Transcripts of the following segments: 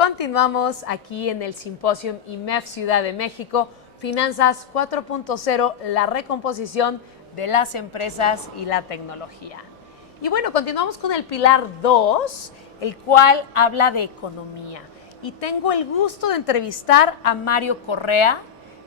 Continuamos aquí en el Simposium IMEF Ciudad de México, Finanzas 4.0, la recomposición de las empresas y la tecnología. Y bueno, continuamos con el pilar 2, el cual habla de economía. Y tengo el gusto de entrevistar a Mario Correa,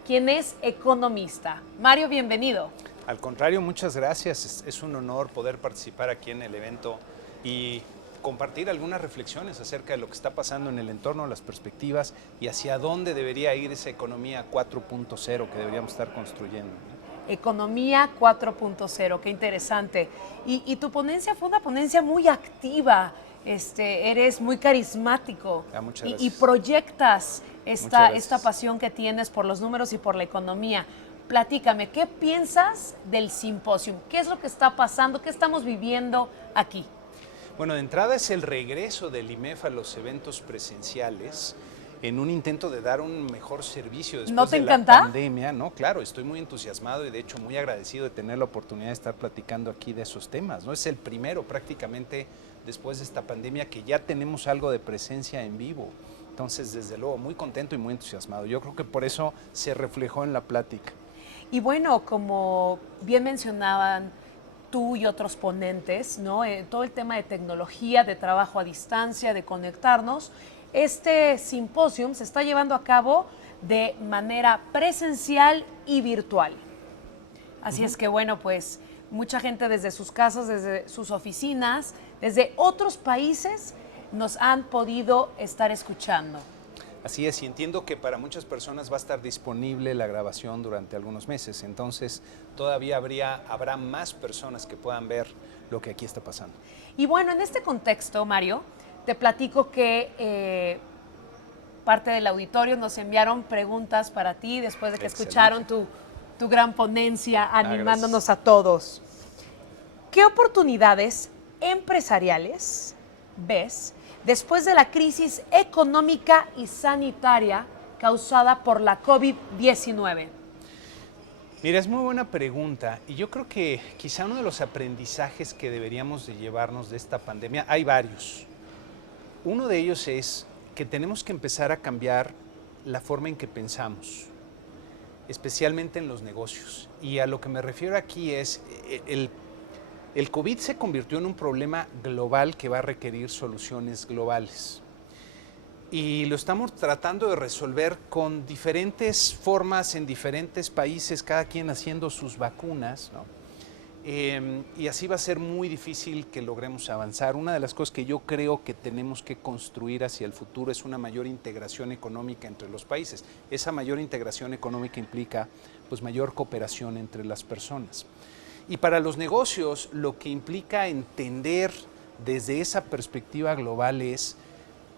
quien es economista. Mario, bienvenido. Al contrario, muchas gracias. Es un honor poder participar aquí en el evento y compartir algunas reflexiones acerca de lo que está pasando en el entorno, las perspectivas y hacia dónde debería ir esa economía 4.0 que deberíamos estar construyendo. Economía 4.0, qué interesante. Y tu ponencia fue una ponencia muy activa, eres muy carismático Muchas y gracias. proyectas esta pasión que tienes por los números y por la economía. Platícame, ¿qué piensas del simposio? ¿Qué es lo que está pasando? ¿Qué estamos viviendo aquí? Bueno, de entrada es el regreso del IMEF a los eventos presenciales en un intento de dar un mejor servicio después de la pandemia. No, claro, estoy muy entusiasmado y de hecho muy agradecido de tener la oportunidad de estar platicando aquí de esos temas, ¿no? Es el primero prácticamente después de esta pandemia que ya tenemos algo de presencia en vivo. Entonces, desde luego, muy contento y muy entusiasmado. Yo creo que por eso se reflejó en la plática. Y bueno, como bien mencionaban tú y otros ponentes, ¿no? Todo el tema de tecnología, de trabajo a distancia, de conectarnos. Este simposium se está llevando a cabo de manera presencial y virtual. Así es que bueno, pues mucha gente desde sus casas, desde sus oficinas, desde otros países nos han podido estar escuchando. Así es, y entiendo que para muchas personas va a estar disponible la grabación durante algunos meses, entonces todavía habrá más personas que puedan ver lo que aquí está pasando. Y bueno, en este contexto, Mario, te platico que parte del auditorio nos enviaron preguntas para ti después de que escucharon tu gran ponencia animándonos a todos. ¿Qué oportunidades empresariales ves después de la crisis económica y sanitaria causada por la COVID-19? Mira, es muy buena pregunta y yo creo que quizá uno de los aprendizajes que deberíamos de llevarnos de esta pandemia, hay varios. Uno de ellos es que tenemos que empezar a cambiar la forma en que pensamos, especialmente en los negocios. Y a lo que me refiero aquí es el COVID se convirtió en un problema global que va a requerir soluciones globales. Y lo estamos tratando de resolver con diferentes formas en diferentes países, cada quien haciendo sus vacunas, ¿no? Y así va a ser muy difícil que logremos avanzar. Una de las cosas que yo creo que tenemos que construir hacia el futuro es una mayor integración económica entre los países. Esa mayor integración económica implica pues, mayor cooperación entre las personas. Y para los negocios, lo que implica entender desde esa perspectiva global es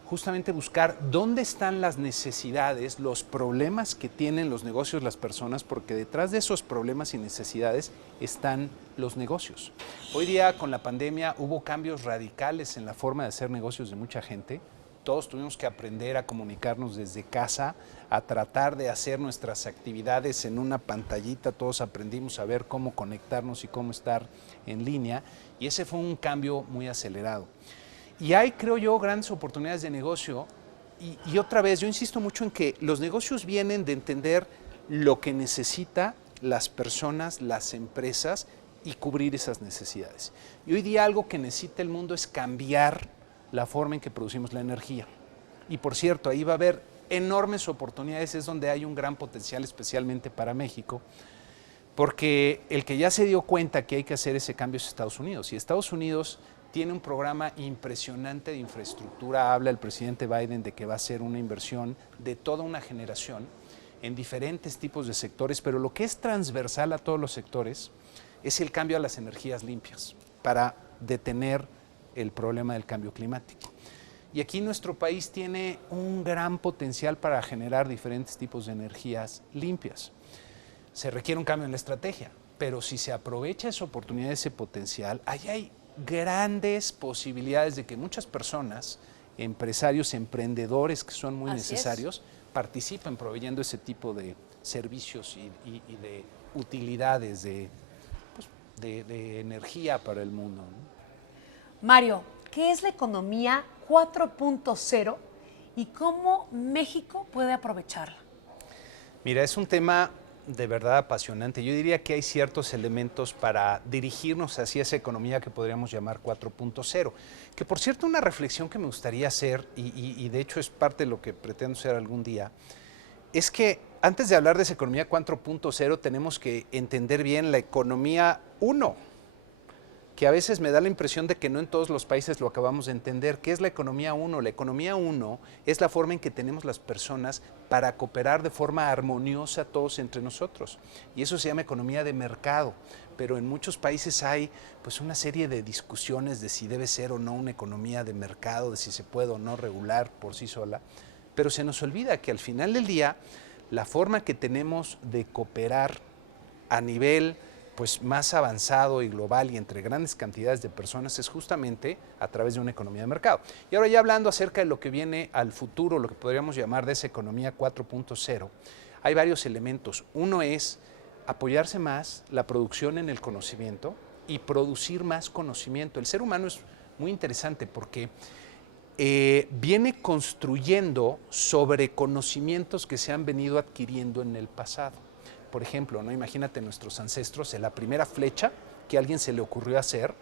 justamente buscar dónde están las necesidades, los problemas que tienen los negocios, las personas, porque detrás de esos problemas y necesidades están los negocios. Hoy día con la pandemia hubo cambios radicales en la forma de hacer negocios de mucha gente. Todos tuvimos que aprender a comunicarnos desde casa, a tratar de hacer nuestras actividades en una pantallita. Todos aprendimos a ver cómo conectarnos y cómo estar en línea. Y ese fue un cambio muy acelerado. Y hay, creo yo, grandes oportunidades de negocio. Y otra vez, yo insisto mucho en que los negocios vienen de entender lo que necesitan las personas, las empresas y cubrir esas necesidades. Y hoy día algo que necesita el mundo es cambiar la forma en que producimos la energía. Y por cierto, ahí va a haber enormes oportunidades, es donde hay un gran potencial, especialmente para México, porque el que ya se dio cuenta que hay que hacer ese cambio es Estados Unidos. Y Estados Unidos tiene un programa impresionante de infraestructura. Habla el presidente Biden de que va a ser una inversión de toda una generación en diferentes tipos de sectores, pero lo que es transversal a todos los sectores es el cambio a las energías limpias para detener el problema del cambio climático. Y aquí nuestro país tiene un gran potencial para generar diferentes tipos de energías limpias. Se requiere un cambio en la estrategia, pero si se aprovecha esa oportunidad, ese potencial, ahí hay grandes posibilidades de que muchas personas, empresarios, emprendedores que son muy necesarios, participen proveyendo ese tipo de servicios y de utilidades, de energía para el mundo, ¿no? Mario, ¿qué es la economía 4.0 y cómo México puede aprovecharla. Mira, es un tema de verdad apasionante. Yo diría que hay ciertos elementos para dirigirnos hacia esa economía que podríamos llamar 4.0, que por cierto una reflexión que me gustaría hacer, y de hecho es parte de lo que pretendo hacer algún día, es que antes de hablar de esa economía 4.0 tenemos que entender bien la economía 1, que a veces me da la impresión de que no en todos los países lo acabamos de entender. ¿Qué es la economía 1? La economía 1 es la forma en que tenemos las personas para cooperar de forma armoniosa todos entre nosotros. Y eso se llama economía de mercado. Pero en muchos países hay pues una serie de discusiones de si debe ser o no una economía de mercado, de si se puede o no regular por sí sola. Pero se nos olvida que al final del día la forma que tenemos de cooperar a nivel pues más avanzado y global y entre grandes cantidades de personas es justamente a través de una economía de mercado. Y ahora ya hablando acerca de lo que viene al futuro, lo que podríamos llamar de esa economía 4.0, hay varios elementos. Uno es apoyarse más la producción en el conocimiento y producir más conocimiento. El ser humano es muy interesante porque viene construyendo sobre conocimientos que se han venido adquiriendo en el pasado. Por ejemplo, ¿no? Imagínate nuestros ancestros, la primera flecha que a alguien se le ocurrió hacer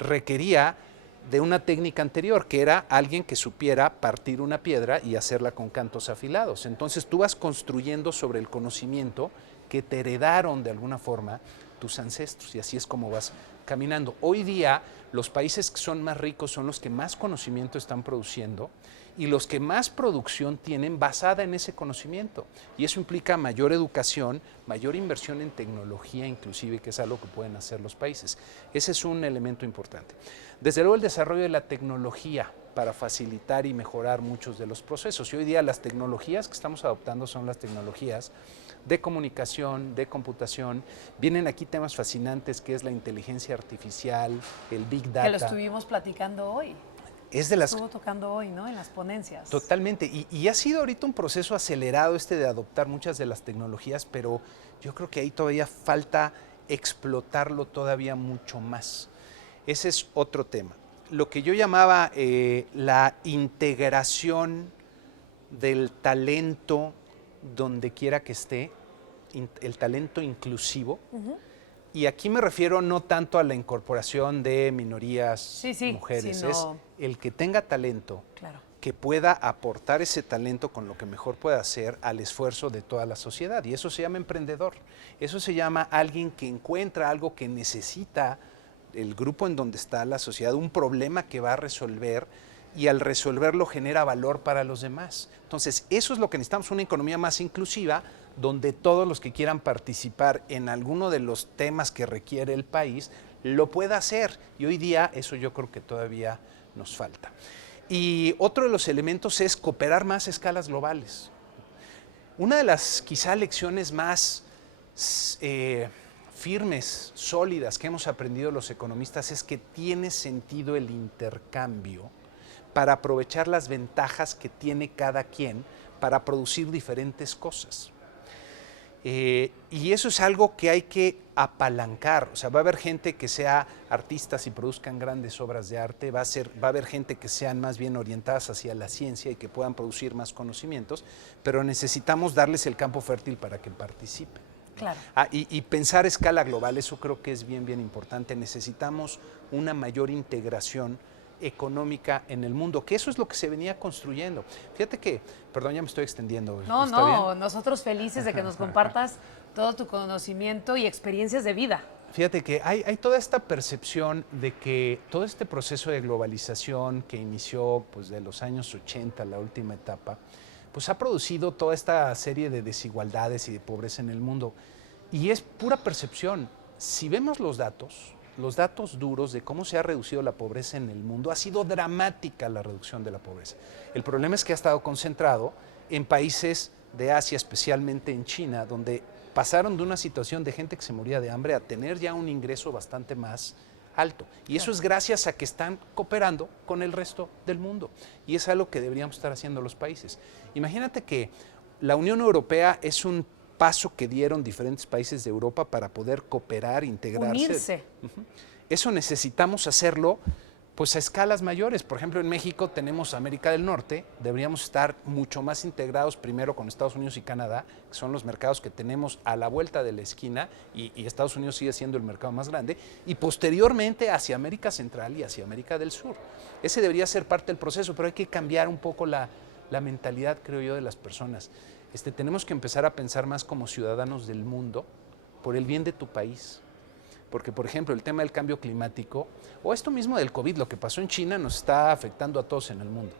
requería de una técnica anterior, que era alguien que supiera partir una piedra y hacerla con cantos afilados. Entonces tú vas construyendo sobre el conocimiento que te heredaron de alguna forma tus ancestros y así es como vas caminando. Hoy día los países que son más ricos son los que más conocimiento están produciendo y los que más producción tienen basada en ese conocimiento. Y eso implica mayor educación, mayor inversión en tecnología inclusive, que es algo que pueden hacer los países. Ese es un elemento importante. Desde luego el desarrollo de la tecnología para facilitar y mejorar muchos de los procesos. Y hoy día las tecnologías que estamos adoptando son las tecnologías de comunicación, de computación. Vienen aquí temas fascinantes que es la inteligencia artificial, el Big Data. Que lo estuvimos platicando hoy. Es de las... Estuvo tocando hoy, ¿no? En las ponencias. Totalmente. Y ha sido ahorita un proceso acelerado de adoptar muchas de las tecnologías, pero yo creo que ahí todavía falta explotarlo todavía mucho más. Ese es otro tema. Lo que yo llamaba la integración del talento donde quiera que esté, el talento inclusivo. Y aquí me refiero no tanto a la incorporación de minorías, mujeres, sino... es el que tenga talento, que pueda aportar ese talento con lo que mejor pueda hacer al esfuerzo de toda la sociedad. Y eso se llama emprendedor. Eso se llama alguien que encuentra algo que necesita el grupo en donde está la sociedad, un problema que va a resolver y al resolverlo genera valor para los demás. Entonces, eso es lo que necesitamos, una economía más inclusiva, donde todos los que quieran participar en alguno de los temas que requiere el país, lo pueda hacer. Y hoy día eso yo creo que todavía nos falta. Y otro de los elementos es cooperar más a escalas globales. Una de las quizá lecciones más firmes, sólidas que hemos aprendido los economistas es que tiene sentido el intercambio para aprovechar las ventajas que tiene cada quien para producir diferentes cosas. Y eso es algo que hay que apalancar. O sea, va a haber gente que sea artistas y produzcan grandes obras de arte, va a haber gente que sean más bien orientadas hacia la ciencia y que puedan producir más conocimientos, pero necesitamos darles el campo fértil para que participen. Claro. Y pensar a escala global, eso creo que es bien importante. Necesitamos una mayor integración económica en el mundo, que eso es lo que se venía construyendo. Fíjate que, perdón, ya me estoy extendiendo. No, nosotros felices de que nos compartas todo tu conocimiento y experiencias de vida. Fíjate que hay toda esta percepción de que todo este proceso de globalización que inició pues, de los años 80, la última etapa, pues ha producido toda esta serie de desigualdades y de pobreza en el mundo. Y es pura percepción. Si vemos los datos duros de cómo se ha reducido la pobreza en el mundo, ha sido dramática la reducción de la pobreza. El problema es que ha estado concentrado en países de Asia, especialmente en China, donde pasaron de una situación de gente que se moría de hambre a tener ya un ingreso bastante más alto. Y eso es gracias a que están cooperando con el resto del mundo. Y es algo que deberíamos estar haciendo los países. Imagínate que la Unión Europea es un paso que dieron diferentes países de Europa para poder cooperar, integrarse. Unirse. Eso necesitamos hacerlo pues a escalas mayores. Por ejemplo, en México tenemos América del Norte, deberíamos estar mucho más integrados primero con Estados Unidos y Canadá, que son los mercados que tenemos a la vuelta de la esquina, y Estados Unidos sigue siendo el mercado más grande, y posteriormente hacia América Central y hacia América del Sur. Ese debería ser parte del proceso, pero hay que cambiar un poco la mentalidad, creo yo, de las personas. Tenemos que empezar a pensar más como ciudadanos del mundo por el bien de tu país. Porque, por ejemplo, el tema del cambio climático o esto mismo del COVID, lo que pasó en China, nos está afectando a todos en el mundo.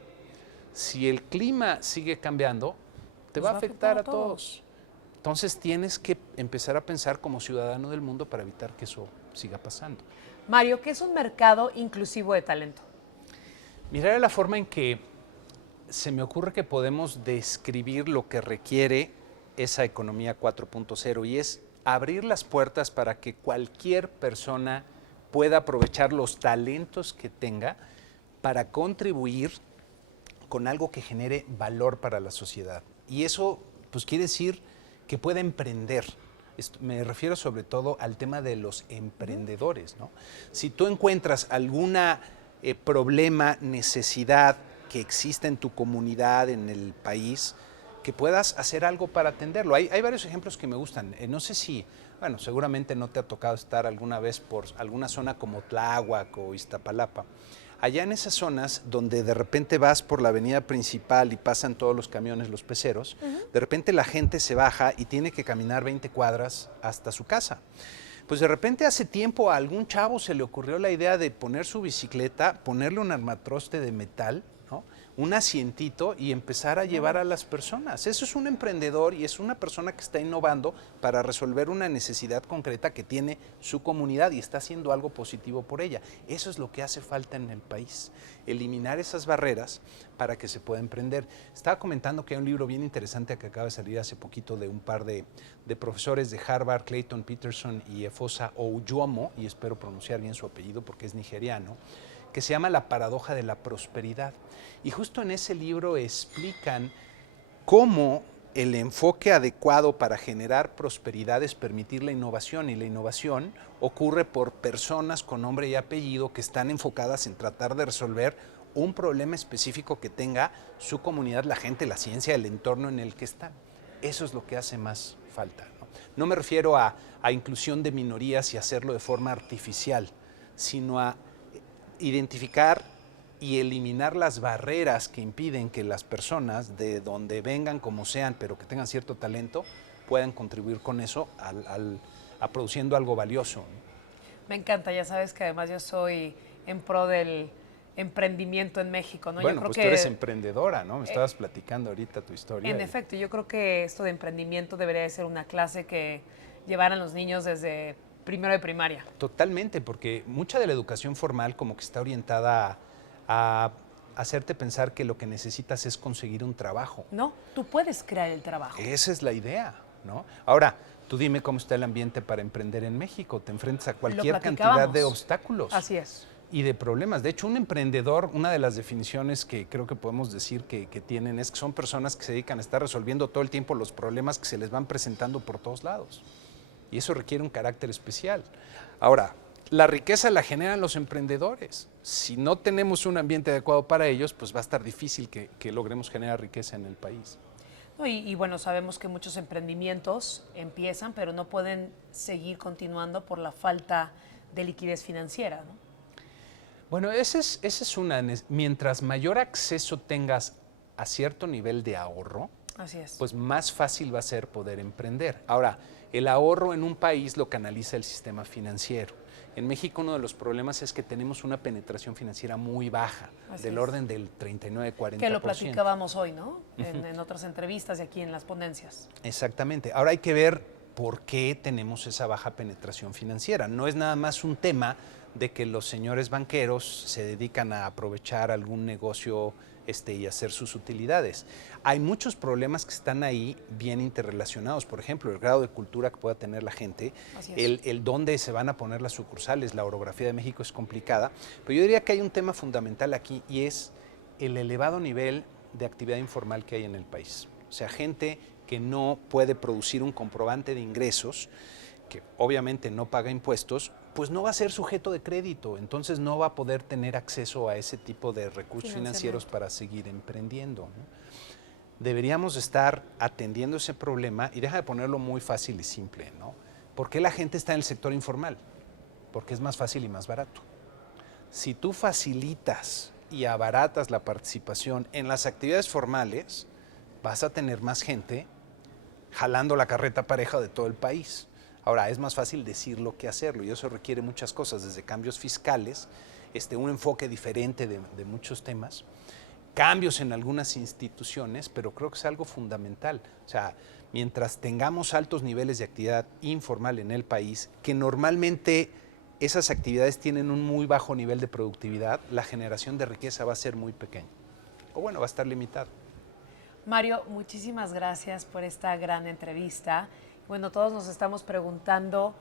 Si el clima sigue cambiando, te va a afectar a todos. Entonces tienes que empezar a pensar como ciudadano del mundo para evitar que eso siga pasando. Mario, ¿qué es un mercado inclusivo de talento? Mirar la forma en que se me ocurre que podemos describir lo que requiere esa economía 4.0 y es abrir las puertas para que cualquier persona pueda aprovechar los talentos que tenga para contribuir con algo que genere valor para la sociedad. Y eso pues quiere decir que pueda emprender. Me refiero sobre todo al tema de los emprendedores, ¿no? Si tú encuentras alguna problema, necesidad que exista en tu comunidad, en el país, que puedas hacer algo para atenderlo. Hay varios ejemplos que me gustan. No sé si, bueno, seguramente no te ha tocado estar alguna vez por alguna zona como Tláhuac o Iztapalapa. Allá en esas zonas donde de repente vas por la avenida principal y pasan todos los camiones, los peceros, de repente la gente se baja y tiene que caminar 20 cuadras hasta su casa. Pues de repente hace tiempo a algún chavo se le ocurrió la idea de poner su bicicleta, ponerle un armatroste de metal, ¿no? Un asientito y empezar a llevar a las personas. Eso es un emprendedor y es una persona que está innovando para resolver una necesidad concreta que tiene su comunidad y está haciendo algo positivo por ella. Eso es lo que hace falta en el país, eliminar esas barreras para que se pueda emprender. Estaba comentando que hay un libro bien interesante que acaba de salir hace poquito de un par de profesores de Harvard, Clayton Peterson y Efosa Ojomo, y espero pronunciar bien su apellido porque es nigeriano, que se llama La paradoja de la prosperidad. Y justo en ese libro explican cómo el enfoque adecuado para generar prosperidad es permitir la innovación, y la innovación ocurre por personas con nombre y apellido que están enfocadas en tratar de resolver un problema específico que tenga su comunidad, la gente, la ciencia, el entorno en el que están. Eso es lo que hace más falta, ¿no? No me refiero a inclusión de minorías y hacerlo de forma artificial, sino a identificar y eliminar las barreras que impiden que las personas, de donde vengan, como sean, pero que tengan cierto talento, puedan contribuir con eso a produciendo algo valioso, ¿no? Me encanta, ya sabes que además yo soy en pro del emprendimiento en México, ¿no? Bueno, yo creo pues que, tú eres emprendedora, ¿no? Me estabas platicando ahorita tu historia. En efecto, yo creo que esto de emprendimiento debería de ser una clase que llevaran los niños desde primero de primaria. Totalmente, porque mucha de la educación formal como que está orientada a hacerte pensar que lo que necesitas es conseguir un trabajo. No, tú puedes crear el trabajo. Esa es la idea, ¿no? Ahora, tú dime cómo está el ambiente para emprender en México. Te enfrentas a cualquier cantidad de obstáculos. Así es. Y de problemas. De hecho, un emprendedor, una de las definiciones que creo que podemos decir que tienen es que son personas que se dedican a estar resolviendo todo el tiempo los problemas que se les van presentando por todos lados. Y eso requiere un carácter especial. Ahora, la riqueza la generan los emprendedores. Si no tenemos un ambiente adecuado para ellos, pues va a estar difícil que logremos generar riqueza en el país. No, y bueno, sabemos que muchos emprendimientos empiezan, pero no pueden seguir continuando por la falta de liquidez financiera, ¿no? Bueno, esa es una. Mientras mayor acceso tengas a cierto nivel de ahorro, así es, pues más fácil va a ser poder emprender. Ahora, el ahorro en un país lo canaliza el sistema financiero. En México uno de los problemas es que tenemos una penetración financiera muy baja, del orden del 39-40%. Que lo platicábamos hoy, ¿no? En otras entrevistas y aquí en las ponencias. Exactamente. Ahora hay que ver por qué tenemos esa baja penetración financiera. No es nada más un tema de que los señores banqueros se dedican a aprovechar algún negocio y hacer sus utilidades. Hay muchos problemas que están ahí bien interrelacionados. Por ejemplo, el grado de cultura que pueda tener la gente, el dónde se van a poner las sucursales. La orografía de México es complicada, pero yo diría que hay un tema fundamental aquí y es el elevado nivel de actividad informal que hay en el país. O sea, gente que no puede producir un comprobante de ingresos, que obviamente no paga impuestos, pues no va a ser sujeto de crédito, entonces no va a poder tener acceso a ese tipo de recursos financieros para seguir emprendiendo, ¿no? Deberíamos estar atendiendo ese problema y deja de ponerlo muy fácil y simple, ¿no? ¿Por qué la gente está en el sector informal? Porque es más fácil y más barato. Si tú facilitas y abaratas la participación en las actividades formales, vas a tener más gente jalando la carreta pareja de todo el país. Ahora, es más fácil decirlo que hacerlo y eso requiere muchas cosas, desde cambios fiscales, un enfoque diferente de muchos temas, cambios en algunas instituciones, pero creo que es algo fundamental. O sea, mientras tengamos altos niveles de actividad informal en el país, que normalmente esas actividades tienen un muy bajo nivel de productividad, la generación de riqueza va a ser muy pequeña. O bueno, va a estar limitada. Mario, muchísimas gracias por esta gran entrevista. Bueno, todos nos estamos preguntando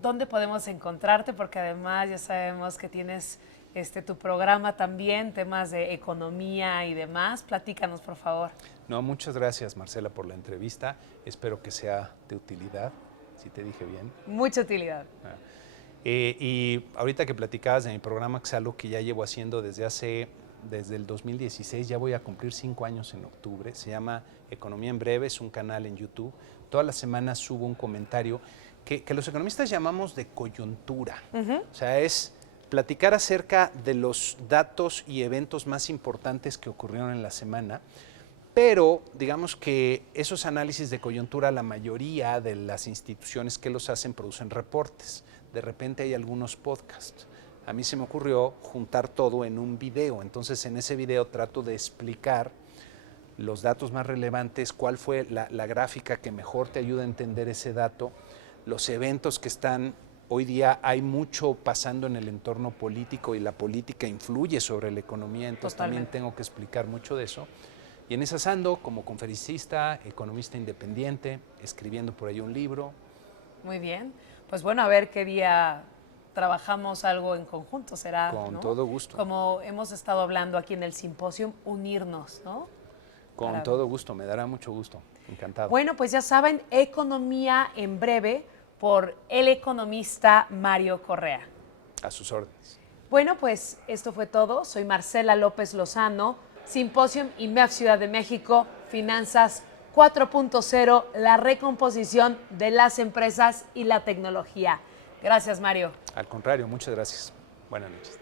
dónde podemos encontrarte, porque además ya sabemos que tienes tu programa también, temas de economía y demás. Platícanos, por favor. No, muchas gracias, Marcela, por la entrevista. Espero que sea de utilidad, si te dije bien. Mucha utilidad. Y ahorita que platicabas de mi programa, que es algo que ya llevo haciendo desde el 2016, ya voy a cumplir 5 años en octubre. Se llama Economía en Breve, es un canal en YouTube. Todas las semanas subo un comentario que los economistas llamamos de coyuntura. O sea, es platicar acerca de los datos y eventos más importantes que ocurrieron en la semana, pero digamos que esos análisis de coyuntura, la mayoría de las instituciones que los hacen producen reportes. De repente hay algunos podcasts. A mí se me ocurrió juntar todo en un video, entonces en ese video trato de explicar los datos más relevantes, cuál fue la gráfica que mejor te ayuda a entender ese dato, los eventos que están. Hoy día hay mucho pasando en el entorno político y la política influye sobre la economía, entonces también tengo que explicar mucho de eso. Y en esas ando como conferencista, economista independiente, escribiendo por ahí un libro. Muy bien. Pues bueno, a ver qué día trabajamos algo en conjunto, será, Con ¿no? todo gusto. Como hemos estado hablando aquí en el simposio, unirnos, ¿no? Con todo gusto, me dará mucho gusto. Encantado. Bueno, pues ya saben, Economía en Breve por el economista Mario Correa. A sus órdenes. Bueno, pues esto fue todo. Soy Marcela López Lozano, Simposium IMEF Ciudad de México, Finanzas 4.0, la recomposición de las empresas y la tecnología. Gracias, Mario. Al contrario, muchas gracias. Buenas noches.